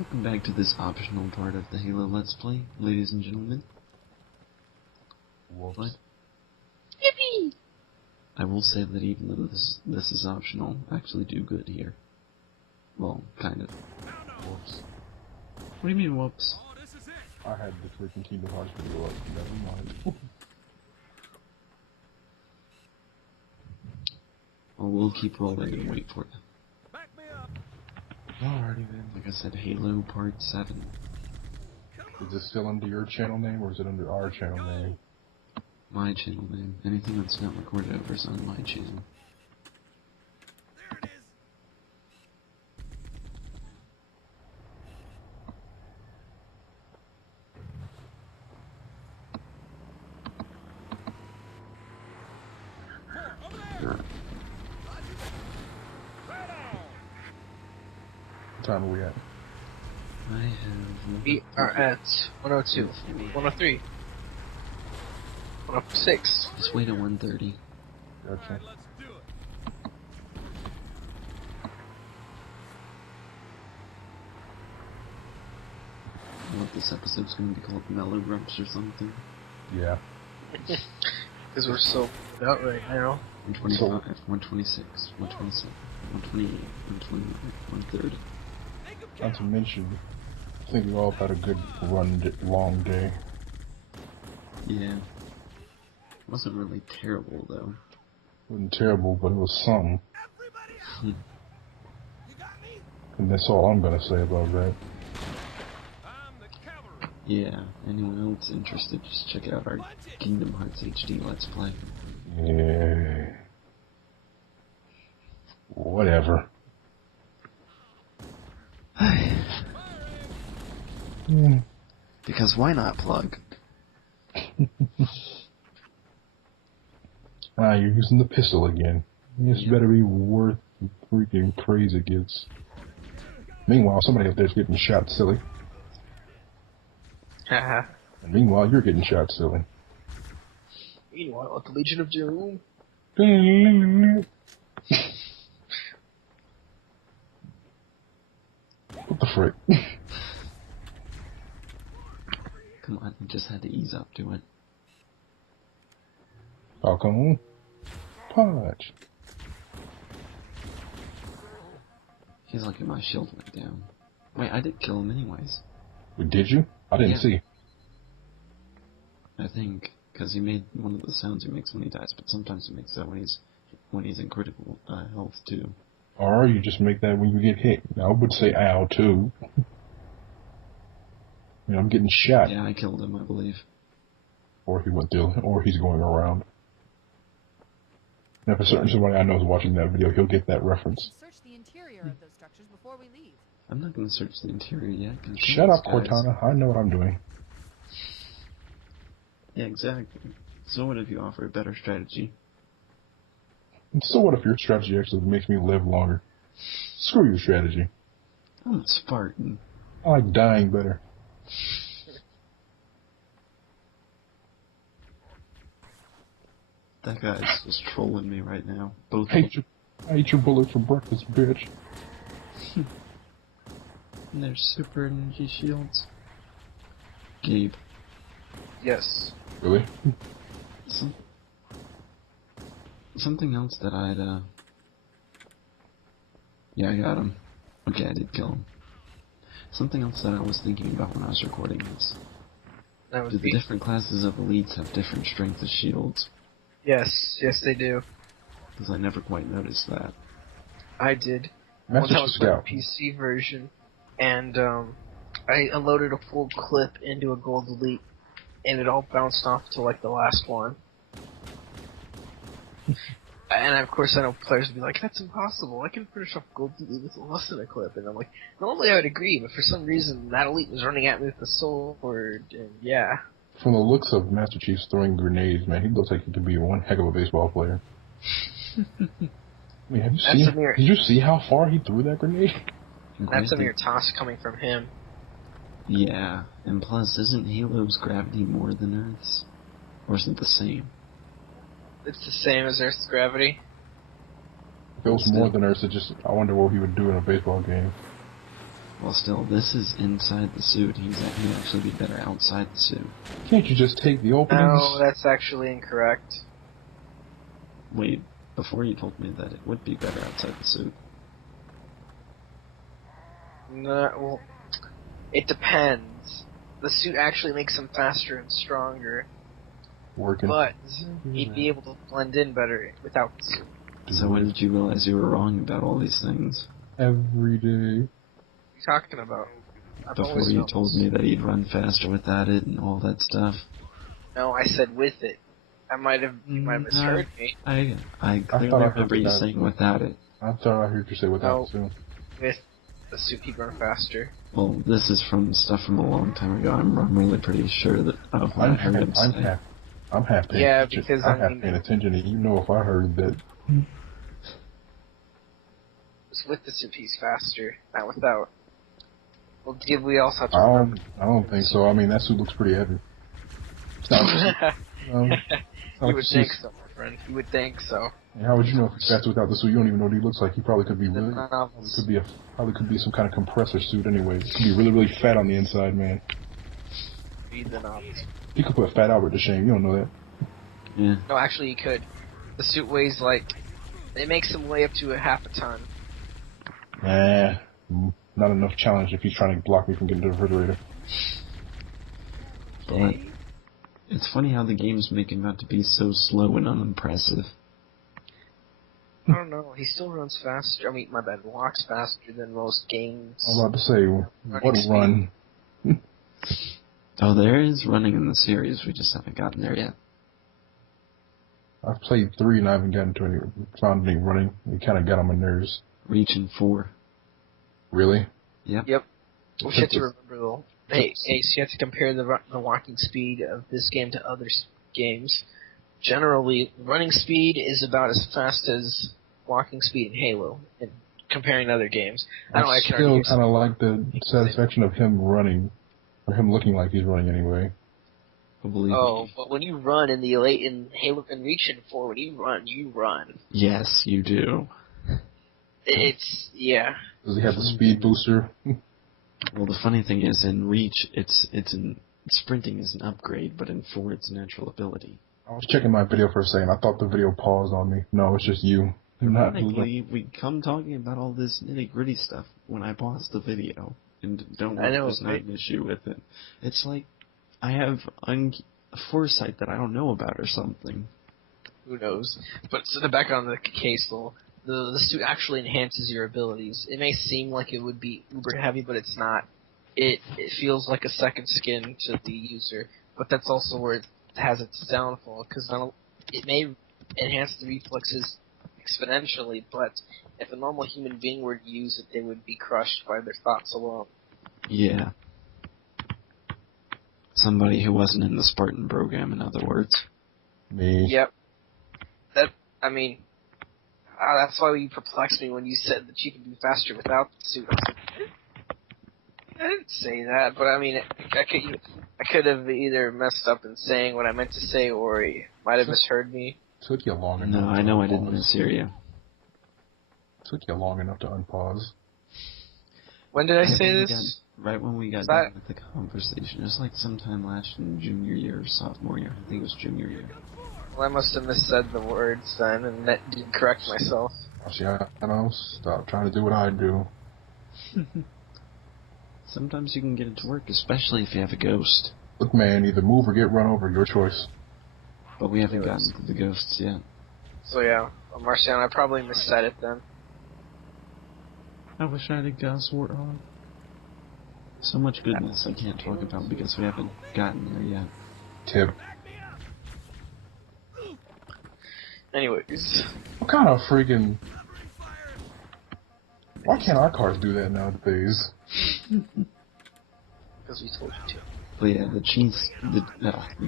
Welcome back to this optional part of the Halo Let's Play, ladies and gentlemen. Whoops. What? Yippee! I will say that even though this is optional, I actually do good here. Well, kind of. Whoops. What do you mean, whoops? I had the freaking Kingdom Hearts video up. Never mind. Well, we'll keep rolling and wait for it. Alrighty then. Like I said, Halo Part 7. Is it still under your channel name or is it under our channel name? My channel name. Anything that's not recorded over is on my channel. What time are we at? I have... We are at 102, 103, 106. Just wait at 1:30. Gotcha. What this episode's gonna be called, Mellow Grumps or something. Yeah. Because we're so out right now. 125, 126, 127, 128, 129, 130. Not to mention, I think we all had a good long day. Yeah. Wasn't really terrible, though. Wasn't terrible, but it was something. And that's all I'm gonna say about that. Yeah, anyone else interested, just check out our Kingdom Hearts HD Let's Play. Yeah. Whatever. Because why not plug? Ah, you're using the pistol again. This better be worth the freaking praise it gets. Meanwhile, somebody up there's getting shot silly. Haha. And meanwhile, you're getting shot silly. Meanwhile, at the Legion of Doom. What the frick? Come on, you just had to ease up to it. Oh, come on. Punch. He's lucky my shield went down. Wait, I did kill him anyways. Wait, did you? I didn't see. I think, because he made one of the sounds he makes when he dies, but sometimes he makes that when he's in critical health too. Or you just make that when you get hit. I would say ow too. I mean, I'm getting shot. Yeah, I killed him, I believe. Or he went through, or he's going around. And if a certain somebody I know is watching that video, he'll get that reference. Search the interior of those structures before we leave. I'm not going to search the interior yet. Shut up, Cortana. I know what I'm doing. Yeah, exactly. So what if you offer a better strategy? And so what if your strategy actually makes me live longer? Screw your strategy. I'm a Spartan. I like dying better. That guy's just trolling me right now. Both I ate your bullet for breakfast, bitch. And there's super energy shields. Gabe. Yes. Really? Something else that I'd, Yeah, I got him. Okay, I did kill him. Something else that I was thinking about when I was recording this. Do the different classes of elites have different strength of shields? Yes, yes they do. Because I never quite noticed that. I did. Master Once I was Scout. playing PC version, and I unloaded a full clip into a gold elite, and it all bounced off to like the last one. And of course I know players would be like, that's impossible, I can finish off gold elite with less than a clip. And I'm like, normally I would agree, but for some reason that elite was running at me with the sword, and yeah. From the looks of Master Chief's throwing grenades, man, he looks like he could be one heck of a baseball player. I mean, did you see how far he threw that grenade? That's a mere toss coming from him. Yeah, and plus, isn't Halo's gravity more than Earth's? Or is it the same? It's the same as Earth's gravity. If it was more than Earth's, I wonder what he would do in a baseball game. Well, still, this is inside the suit. He'd actually be better outside the suit. Can't you just take the openings? No, that's actually incorrect. Wait, before you told me that it would be better outside the suit. No, well, it depends. The suit actually makes him faster and stronger, Working. but he'd be able to blend in better without the suit. So when did you realize you were wrong about all these things? Every day. What are you talking about? Before you told me that he'd run faster without it and all that stuff. No, I said with it. You might have misheard me. I clearly remember you saying without it. I thought I heard you say without it too. With the suit, he'd run faster. Well, this is from stuff from a long time ago. I'm really pretty sure that of what I heard him say. I'm half paying attention. Because I'm half paying attention, and you know if I heard that. With the suit, he's faster, not without. Well, did we also have to I don't think so. I mean, that suit looks pretty heavy. You would think so, my friend. You would think so. And how would you know if he's faster without the suit? You don't even know what he looks like. He probably could be really. Probably could be some kind of compressor suit anyway. He could be really, really fat on the inside, man. Read the novels. He could put Fat Albert to shame. You don't know that. Yeah. No, actually, he could. The suit weighs like. It makes him weigh up to a half a ton. Not enough challenge if he's trying to block me from getting to the refrigerator. But it's funny how the game's making him out to be so slow and unimpressive. I don't know. He still runs faster. I mean, my bad. Walks faster than most games. I was about to say, what a run. Oh, there is running in the series. We just haven't gotten there yet. I've played 3 and I haven't found any running. It kind of got on my nerves. Reach in 4. Really? Yep. We have to remember though. Hey, so you have to compare the walking speed of this game to other games. Generally, running speed is about as fast as walking speed in Halo, and comparing to other games. I still kind of like the satisfaction of him running, or him looking like he's running anyway. But when you run in Halo and Reach in 4, when you run. Yes, you do. Does he have the speed booster? Well, the funny thing is, in Reach, sprinting is an upgrade, but in 4, it's a natural ability. I was checking my video for a second. I thought the video paused on me. No, it's just you. Ironically, we come talking about all this nitty-gritty stuff when I pause the video, and don't worry, there's not an issue with it. It's like I have foresight that I don't know about or something. Who knows? But so back on the case, though, the suit actually enhances your abilities. It may seem like it would be uber heavy, but it's not. It feels like a second skin to the user, but that's also where it has its downfall, because it may enhance the reflexes exponentially, but if a normal human being were to use it, they would be crushed by their thoughts alone. Yeah. Somebody who wasn't in the Spartan program, in other words. Me. Yep. That's why you perplexed me when you said that you could be faster without the suit. I didn't say that, but I mean, I could have either messed up in saying what I meant to say, or you might have misheard me. Took you long enough. No, I know I didn't mishear you. Took you long enough to unpause. When did I say this? Right when we got done with the conversation. It was like sometime last in junior year or sophomore year. I think it was junior year. Well, I must have missaid the words then, and that didn't correct myself. See, I know. Stop trying to do what I do. Sometimes you can get it to work, especially if you have a ghost. Look, man, either move or get run over. Your choice. But we haven't gotten to the ghosts yet. So yeah, Marcion, I probably missaid it then. I wish I had a ghost warthog. So much goodness I can't talk about because we haven't gotten there yet. Tip. Anyways. What kind of freaking... Why can't our cars do that nowadays? Because we told you to. But yeah, the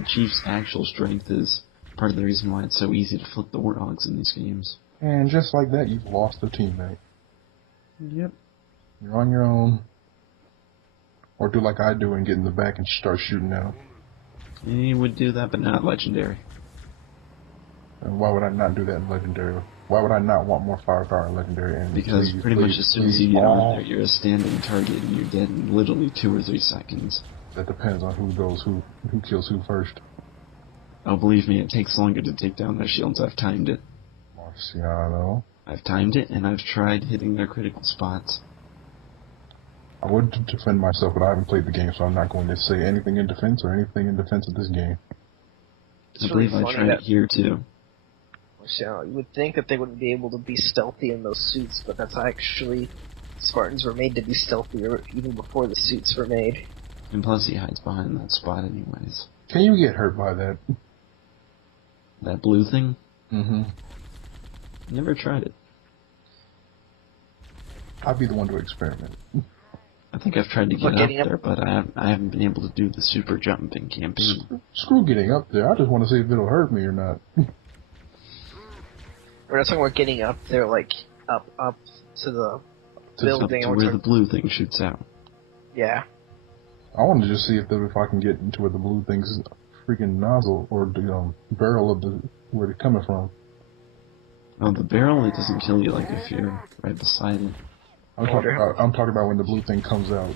Chief's actual strength is part of the reason why it's so easy to flip the warthogs in these games. And just like that, you've lost a teammate. Yep. You're on your own. Or do like I do and get in the back and start shooting now. You would do that, but not Legendary. And why would I not do that in Legendary? Why would I not want more firepower and legendary enemies? Because pretty much as soon as you get on there, you're a standing target and you're dead in literally 2 or 3 seconds. That depends on who kills who first. Oh, believe me, it takes longer to take down their shields. I've timed it. Marciano. I've timed it, and I've tried hitting their critical spots. I would defend myself, but I haven't played the game, so I'm not going to say anything in defense or anything in defense of this game. It's I believe really I tried it here, too. So you would think that they wouldn't be able to be stealthy in those suits, but that's actually... Spartans were made to be stealthy even before the suits were made. And plus he hides behind that spot anyways. Can you get hurt by that? That blue thing? Mm-hmm. Never tried it. I'd be the one to experiment. I think I've tried to get up there, but I haven't been able to do the super jump in campaign. Screw getting up there. I just want to see if it'll hurt me or not. We're not talking about getting up there, like, up to the building. Up to where the blue thing shoots out. Yeah. I want to just see if I can get into where the blue thing's freaking nozzle or the barrel of where they're coming from. Oh, the barrel, it doesn't kill you like if you're right beside it. I'm talking about when the blue thing comes out.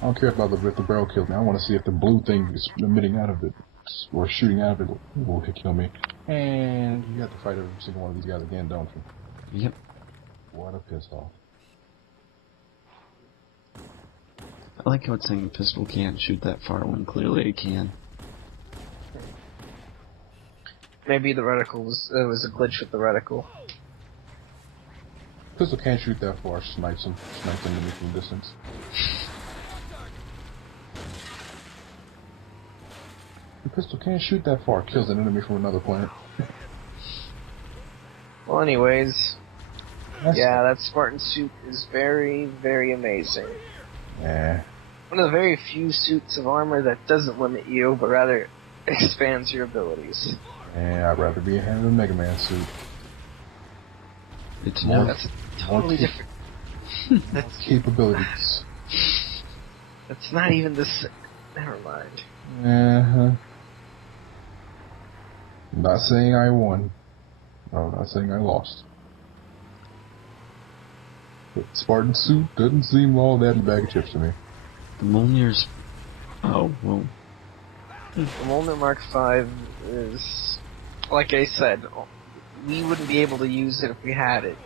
I don't care about if the barrel kills me. I want to see if the blue thing is emitting out of it or shooting out of it will kill me. And you have to fight every single one of these guys again, don't you? Yep. What a piss off. I like how it's saying the pistol can't shoot that far when clearly it can. Maybe the reticle was a glitch with the reticle. Pistol can't shoot that far. Snipes them from distance. The pistol can't shoot that far. Kills an enemy from another planet. Well, anyways, that Spartan suit is very, very amazing. Yeah. One of the very few suits of armor that doesn't limit you, but rather expands your abilities. Yeah, I'd rather be in a Mega Man suit. It's No, that's totally different. That's capabilities. That's not even the same. Never mind. Uh-huh. Not saying I won. No, not saying I lost. But Spartan suit doesn't seem all that in a bag of chips to me. The Mjolnir's... Oh, well... The Mjolnir Mark V is... Like I said, we wouldn't be able to use it if we had it.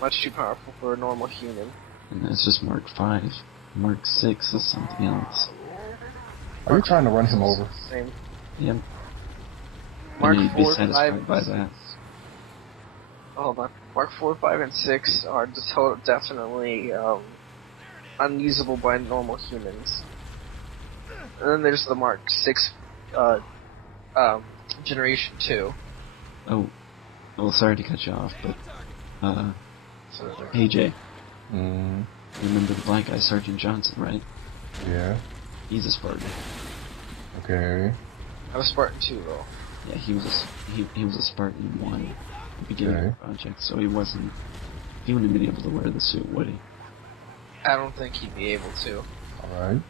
Much too powerful for a normal human. And that's just Mark V. Mark 6 is something else. Are you trying to run him over? Same. Yep. Mark you'd be 4, satisfied 5, by that. Hold on. Mark 4, 5, and 6 are definitely unusable by normal humans. And then there's the Mark 6 Generation 2. Oh, well, sorry to cut you off, but, hey Jay. You remember the black guy, Sergeant Johnson, right? Yeah. He's a Spartan. Okay. I'm a Spartan 2, though. Yeah, he was a Spartan 1 at the beginning of the project, so he wouldn't be able to wear the suit, would he? I don't think he'd be able to. Alright.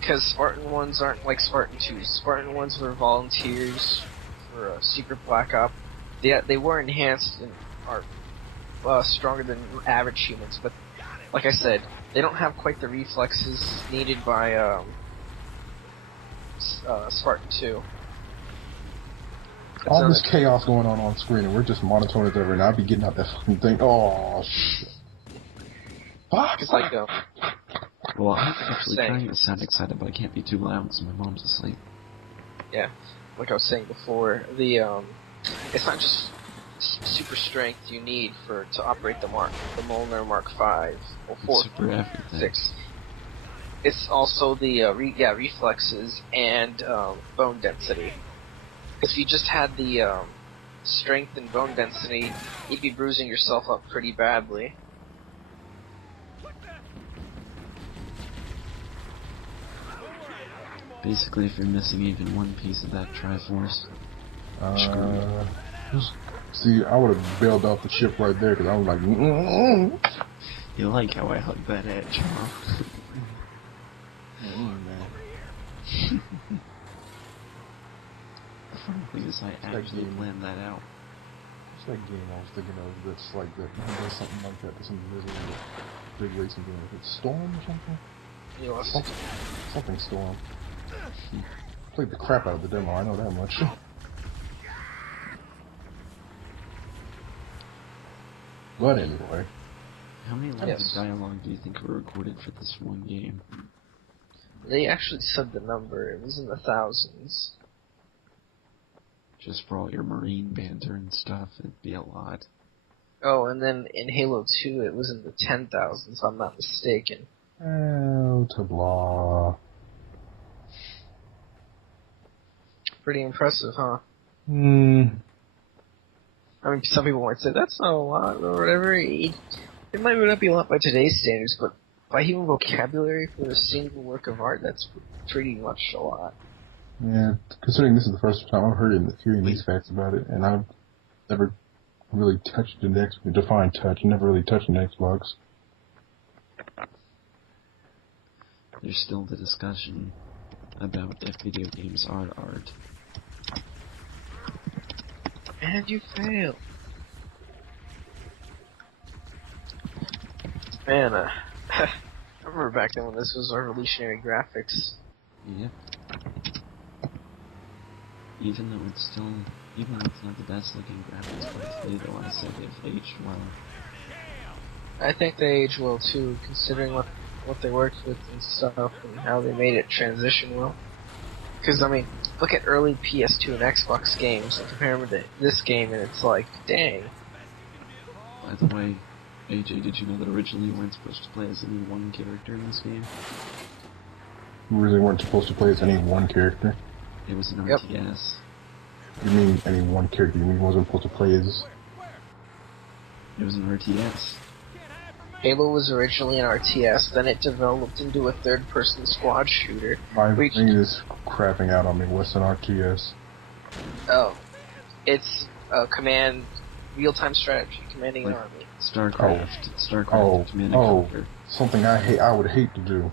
Because Spartan 1s aren't like Spartan 2s. Spartan 1s were volunteers for a secret black op. They were enhanced and are stronger than average humans, but like I said, they don't have quite the reflexes needed by Spartan 2. All this chaos going on screen, and we're just monotone as ever, and I'd be getting out that fucking thing. Oh, shit. Fuck! It's like, Well, I'm actually trying to sound excited, but I can't be too loud because my mom's asleep. Yeah, like I was saying before, it's not just super strength you need to operate the Mjolnir Mark 5 or 4, super everything. 6. It's also the reflexes and bone density. If you just had the strength and bone density, you'd be bruising yourself up pretty badly. Basically, if you're missing even one piece of that Triforce, see, I would have bailed off the ship right there because I was like, You like how I hugged that edge, huh? man. The funny thing is, I actually planned that out. that game I was thinking of that's like that? There's something like that. There's some big racing game. Is it Storm or something? Yes. Something Storm. Played the crap out of the demo, I know that much. But anyway. How many lines of dialogue do you think were recorded for this one game? They actually said the number. It was in the thousands. Just for all your Marine banter and stuff, it'd be a lot. Oh, and then in Halo 2, it was in the 10,000s, if I'm not mistaken. Oh, tabla. Pretty impressive, huh? Hmm. I mean, some people might say that's not a lot or whatever. It might not be a lot by today's standards, but by human vocabulary for a single work of art, that's pretty much a lot. Yeah, considering this is the first time I've hearing these facts about it, and I've never really touched defined touch, never really touched an Xbox. There's still the discussion about if video games are art. And you fail. Man, I remember back then when this was revolutionary graphics. Yep. Even though it's not the best looking graphics, but though I said they've aged well. I think they aged well too, considering what they worked with and stuff, and how they made it transition well. Because, I mean, look at early PS2 and Xbox games and compare them to this game, and it's like, dang. By the way, AJ, did you know that originally you weren't supposed to play as any one character in this game? You really weren't supposed to play as any one character? It was an RTS. You mean any one character? You mean you wasn't supposed to play as... It was an RTS. Halo was originally an RTS, then it developed into a third-person squad shooter. My brain is crapping out on me. What's an RTS? Oh. It's a command, real-time strategy, commanding an army. StarCraft, Command and Conquer. Something I would hate to do.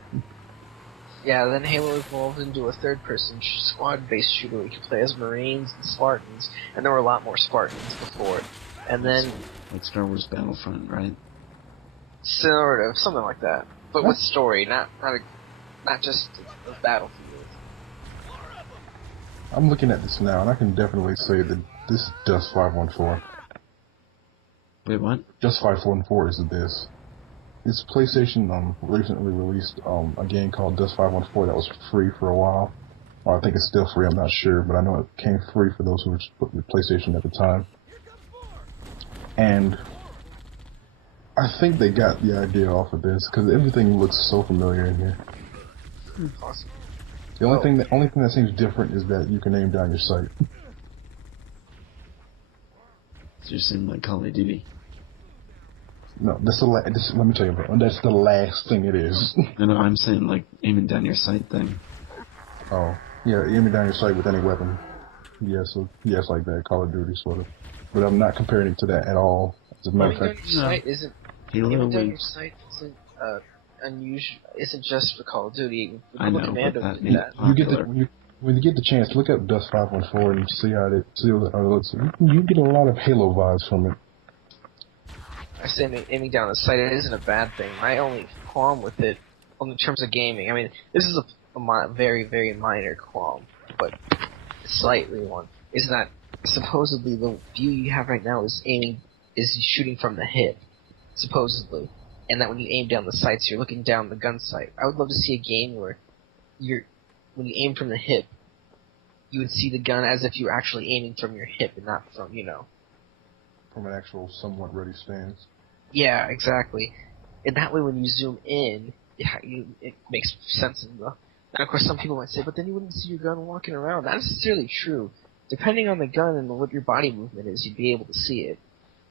Yeah, then Halo evolved into a third-person squad-based shooter where you could play as Marines and Spartans, and there were a lot more Spartans before it. And then... Like Star Wars Battlefront, right? Sort of, something like that. But with story, not just a battlefield. I'm looking at this now, and I can definitely say that this is Dust 514. Wait, what? Dust 514 is this. This PlayStation recently released a game called Dust 514 that was free for a while. Well, I think it's still free, I'm not sure, but I know it came free for those who were with PlayStation at the time. And I think they got the idea off of this, because everything looks so familiar in here. Awesome. The only thing that seems different is that you can aim down your sight. So you're saying like Call of Duty? No, let me tell you, bro. That's the last thing it is. No, I'm saying like aiming down your sight thing. Oh, yeah, aiming down your sight with any weapon. Yes, like that, Call of Duty sort of. But I'm not comparing it to that at all. As a matter of fact, aiming down your sight isn't unusual. Isn't just for Call of Duty. I know, Commando but did that. When you get the chance, look up Dust 514 and see how it looks. You get a lot of Halo vibes from it. I say aiming down the sight, it isn't a bad thing. My only qualm with it, in terms of gaming, I mean, this is a very, very minor qualm, but slightly one, is that supposedly the view you have right now is shooting from the hip, supposedly, and that when you aim down the sights, you're looking down the gun sight. I would love to see a game where when you aim from the hip, you would see the gun as if you were actually aiming from your hip and not from, from an actual somewhat ready stance. Yeah, exactly. And that way when you zoom in, it makes sense. And of course some people might say, but then you wouldn't see your gun walking around. Not necessarily true. Depending on the gun and what your body movement is, you'd be able to see it.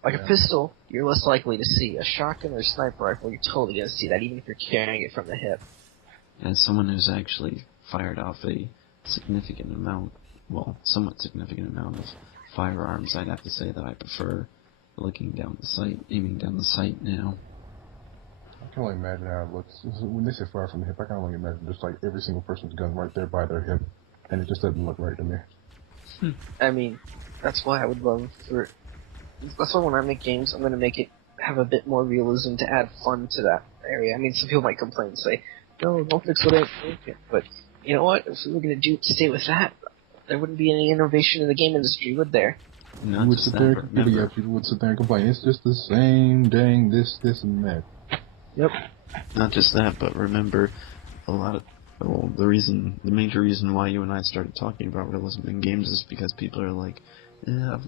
Like a pistol, you're less likely to see. A shotgun or a sniper rifle, you're totally going to see that, even if you're carrying it from the hip. As someone who's actually fired off a somewhat significant amount of firearms, I'd have to say that I prefer looking down the sight, aiming down the sight now. I can only imagine how it looks. When they say fire from the hip, I can only imagine just like every single person's gun right there by their hip, and it just doesn't look right to me. I mean, that's why I would love for That's why when I make games, I'm gonna make it have a bit more realism to add fun to that area. I mean, some people might complain and say, "No, don't fix what ain't broken." But you know what? If we were gonna stay with that, there wouldn't be any innovation in the game industry, would there? Not just that, but remember. People would sit there and complain. It's just the same dang this, and that. Yep. Not just that, but remember, the major reason why you and I started talking about realism in games is because people are like,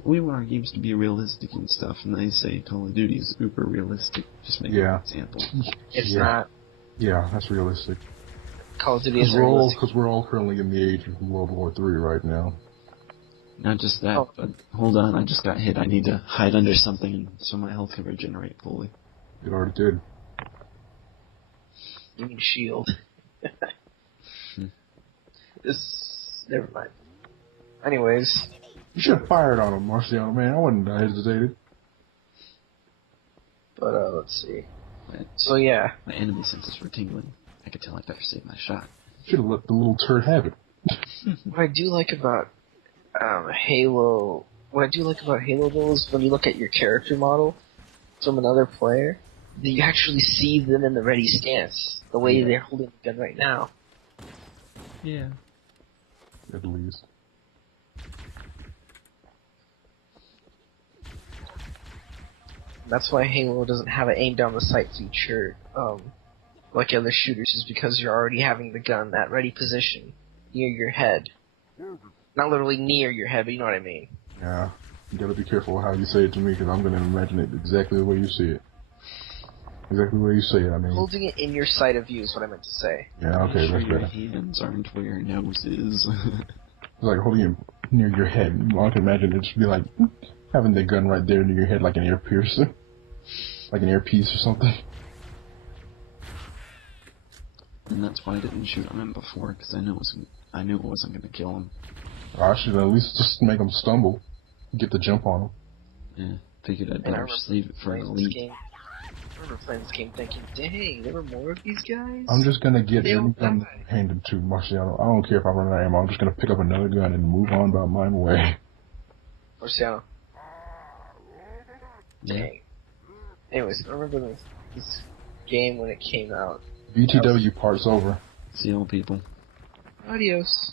we want our games to be realistic and stuff, and they say Call of Duty is uber realistic. Just make an example. It's not. Yeah, that's realistic. Call of Duty is realistic. Because we're all currently in the age of World War III right now. Not just that, but hold on, I just got hit. I need to hide under something so my health can regenerate fully. It already did. You mean shield. Never mind. Anyways. You should have fired on him, Marciano, man. I wouldn't have hesitated. But, let's see. So, yeah. My enemy senses were tingling. I could tell I better save my shot. Should have let the little turd have it. What I do like about Halo... What I do like about Halo, though, is when you look at your character model from another player, you actually see them in the ready stance, the way they're holding the gun right now. Yeah. At least. That's why Halo doesn't have an aim down the sight feature, like other shooters, is because you're already having the gun at ready position, near your head. Not literally near your head, but you know what I mean. Yeah. You gotta be careful how you say it to me, because I'm gonna imagine it exactly the way you see it. Exactly the way you say it, I mean. Holding it in your sight of view is what I meant to say. Yeah, okay, that's better. Your hands aren't where your nose is. It's like holding it near your head. I can imagine it should be like having the gun right there near your head, like an ear piercer. Like an earpiece or something. And that's why I didn't shoot on him before, because I knew it wasn't going to kill him. I should at least just make him stumble. Get the jump on him. Yeah, figured I'd better save it for an elite. I remember playing this game thinking, dang, there were more of these guys? I'm just gonna get any gun handed to Marciano. I don't care if I run out of ammo. I'm just gonna pick up another gun and move on about my way. Marciano. Yeah. Dang. Anyways, I remember this game when it came out. VTW part's over. See you, people. Adios.